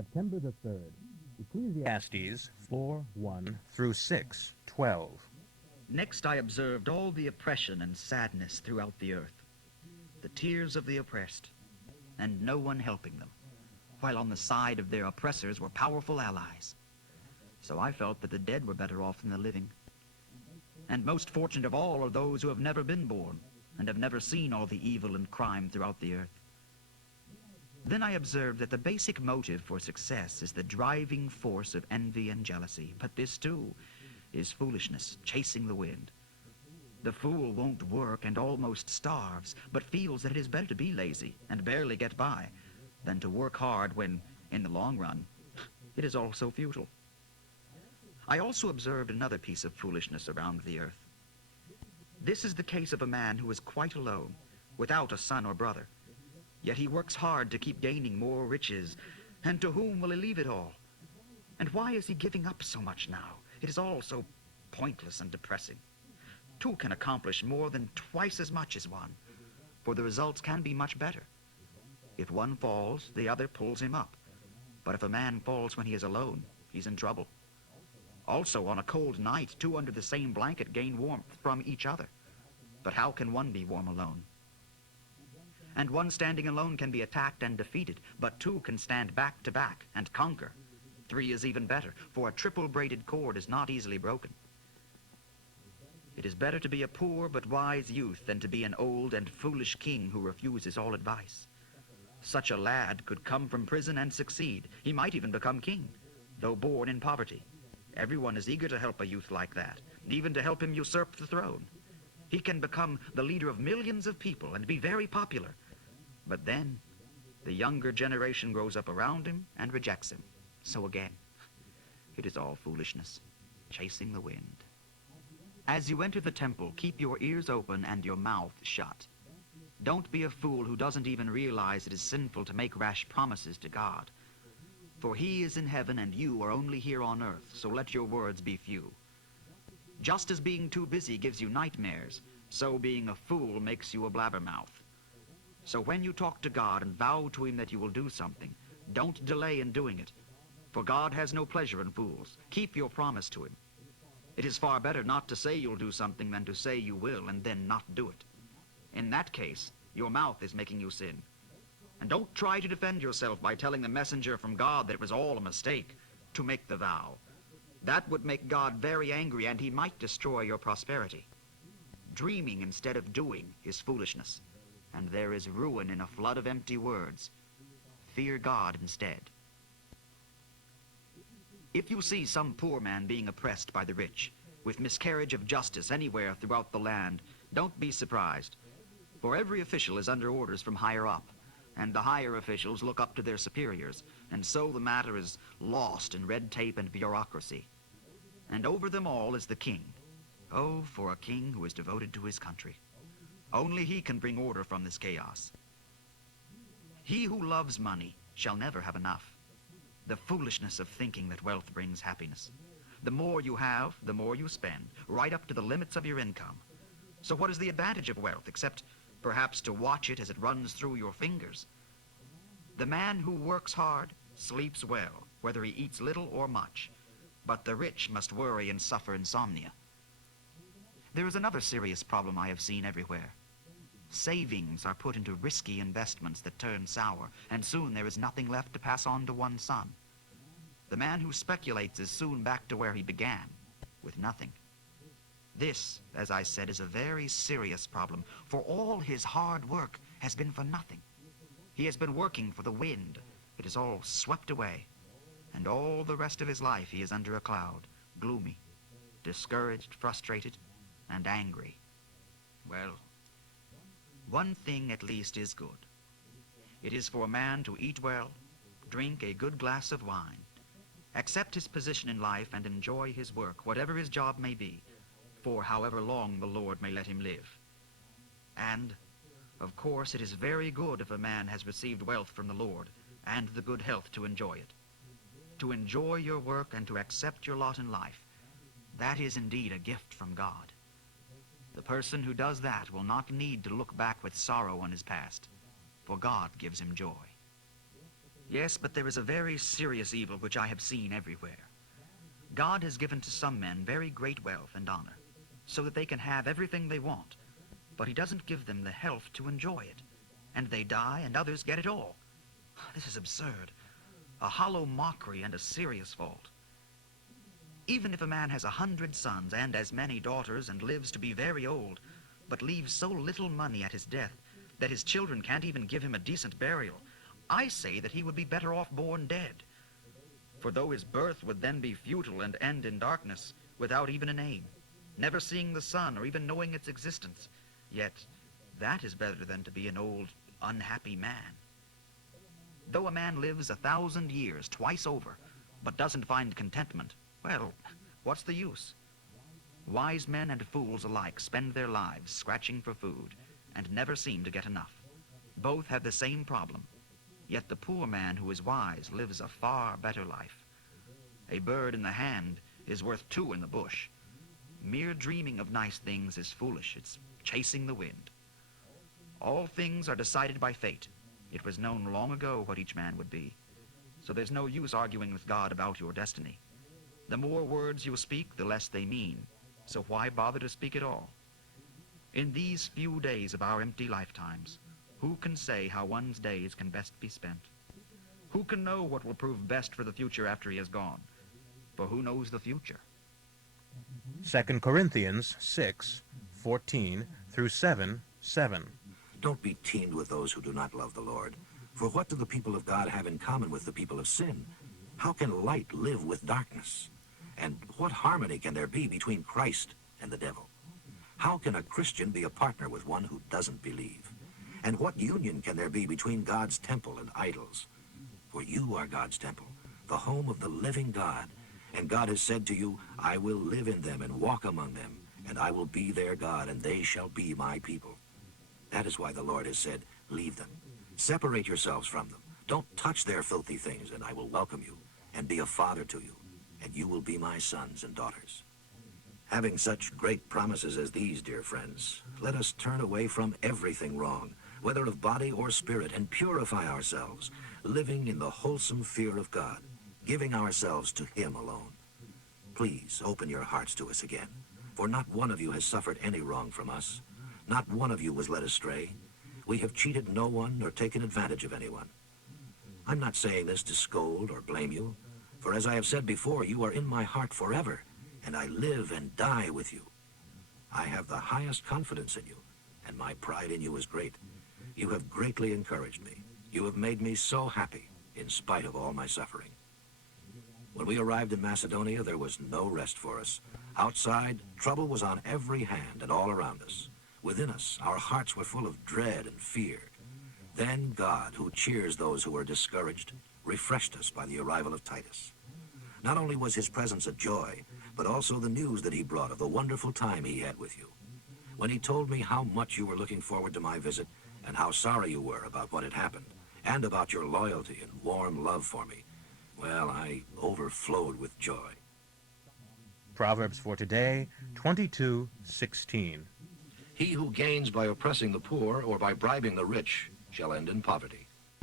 September the 3rd. Ecclesiastes 4:1 through 6:12. Next I observed all the oppression and sadness throughout the earth, the tears of the oppressed, and no one helping them, while on the side of their oppressors were powerful allies. So I felt that the dead were better off than the living. And most fortunate of all are those who have never been born and have never seen all the evil and crime throughout the earth. Then I observed that the basic motive for success is the driving force of envy and jealousy, but this too is foolishness, chasing the wind. The fool won't work and almost starves, but feels that it is better to be lazy and barely get by than to work hard when, in the long run, it is all so futile. I also observed another piece of foolishness around the earth. This is the case of a man who is quite alone, without a son or brother. Yet he works hard to keep gaining more riches, and to whom will he leave it all? And why is he giving up so much now? It is all so pointless and depressing. Two can accomplish more than twice as much as one, for the results can be much better. If one falls, the other pulls him up. But if a man falls when he is alone, he's in trouble. Also, on a cold night, two under the same blanket gain warmth from each other. But how can one be warm alone? And one standing alone can be attacked and defeated, but two can stand back to back and conquer. Three is even better, for a triple-braided cord is not easily broken. It is better to be a poor but wise youth than to be an old and foolish king who refuses all advice. Such a lad could come from prison and succeed. He might even become king, though born in poverty. Everyone is eager to help a youth like that, even to help him usurp the throne. He can become the leader of millions of people and be very popular. But then, the younger generation grows up around him and rejects him. So again, it is all foolishness, chasing the wind. As you enter the temple, keep your ears open and your mouth shut. Don't be a fool who doesn't even realize it is sinful to make rash promises to God. For he is in heaven and you are only here on earth, so let your words be few. Just as being too busy gives you nightmares, so being a fool makes you a blabbermouth. So when you talk to God and vow to him that you will do something, don't delay in doing it, for God has no pleasure in fools. Keep your promise to him. It is far better not to say you'll do something than to say you will and then not do it. In that case, your mouth is making you sin. And don't try to defend yourself by telling the messenger from God that it was all a mistake to make the vow. That would make God very angry, and he might destroy your prosperity. Dreaming instead of doing is foolishness, and there is ruin in a flood of empty words. Fear God instead. If you see some poor man being oppressed by the rich, with miscarriage of justice anywhere throughout the land, don't be surprised, for every official is under orders from higher up, and the higher officials look up to their superiors, and so the matter is lost in red tape and bureaucracy. And over them all is the king. Oh, for a king who is devoted to his country. Only he can bring order from this chaos. He who loves money shall never have enough. The foolishness of thinking that wealth brings happiness. The more you have, the more you spend, right up to the limits of your income. So what is the advantage of wealth, except perhaps to watch it as it runs through your fingers? The man who works hard sleeps well, whether he eats little or much, but the rich must worry and suffer insomnia. There is another serious problem I have seen everywhere. Savings are put into risky investments that turn sour, and soon there is nothing left to pass on to one's son. The man who speculates is soon back to where he began, with nothing. This, as I said, is a very serious problem, for all his hard work has been for nothing. He has been working for the wind. It is all swept away, and all the rest of his life he is under a cloud, gloomy, discouraged, frustrated, and angry. Well, one thing at least is good. It is for a man to eat well, drink a good glass of wine, accept his position in life, and enjoy his work, whatever his job may be, for however long the Lord may let him live. And, of course, it is very good if a man has received wealth from the Lord and the good health to enjoy it. To enjoy your work and to accept your lot in life, that is indeed a gift from God. The person who does that will not need to look back with sorrow on his past, for God gives him joy. Yes, but there is a very serious evil which I have seen everywhere. God has given to some men very great wealth and honor, so that they can have everything they want, but he doesn't give them the health to enjoy it, and they die and others get it all. This is absurd, a hollow mockery and a serious fault. Even if a man has 100 sons and as many daughters and lives to be very old, but leaves so little money at his death that his children can't even give him a decent burial, I say that he would be better off born dead. For though his birth would then be futile and end in darkness, without even a name, never seeing the sun or even knowing its existence, yet that is better than to be an old, unhappy man. Though a man lives 1,000 years twice over, but doesn't find contentment, well, what's the use? Wise men and fools alike spend their lives scratching for food and never seem to get enough. Both have the same problem, yet the poor man who is wise lives a far better life. A bird in the hand is worth 2 in the bush. Mere dreaming of nice things is foolish. It's chasing the wind. All things are decided by fate. It was known long ago what each man would be. So there's no use arguing with God about your destiny. The more words you speak, the less they mean. So why bother to speak at all? In these few days of our empty lifetimes, who can say how one's days can best be spent? Who can know what will prove best for the future after he has gone? For who knows the future? 2 Corinthians 6:14 through 7:7. Don't be teamed with those who do not love the Lord. For what do the people of God have in common with the people of sin? How can light live with darkness? And what harmony can there be between Christ and the devil? How can a Christian be a partner with one who doesn't believe? And what union can there be between God's temple and idols? For you are God's temple, the home of the living God. And God has said to you, I will live in them and walk among them, and I will be their God, and they shall be my people. That is why the Lord has said, leave them. Separate yourselves from them. Don't touch their filthy things, and I will welcome you, and be a father to you, and you will be my sons and daughters. Having such great promises as these, dear friends, let us turn away from everything wrong, whether of body or spirit, and purify ourselves, living in the wholesome fear of God, giving ourselves to him alone. Please open your hearts to us again, for not one of you has suffered any wrong from us. Not one of you was led astray. We have cheated no one nor taken advantage of anyone. I'm not saying this to scold or blame you, for as I have said before, you are in my heart forever, and I live and die with you. I have the highest confidence in you, and my pride in you is great. You have greatly encouraged me. You have made me so happy, in spite of all my suffering. When we arrived in Macedonia, there was no rest for us. Outside, trouble was on every hand and all around us. Within us, our hearts were full of dread and fear. Then God, who cheers those who are discouraged, refreshed us by the arrival of Titus. Not only was his presence a joy, but also the news that he brought of the wonderful time he had with you. When he told me how much you were looking forward to my visit, and how sorry you were about what had happened, and about your loyalty and warm love for me, well, I overflowed with joy. Proverbs for today, 22:16. He who gains by oppressing the poor or by bribing the rich shall end in poverty.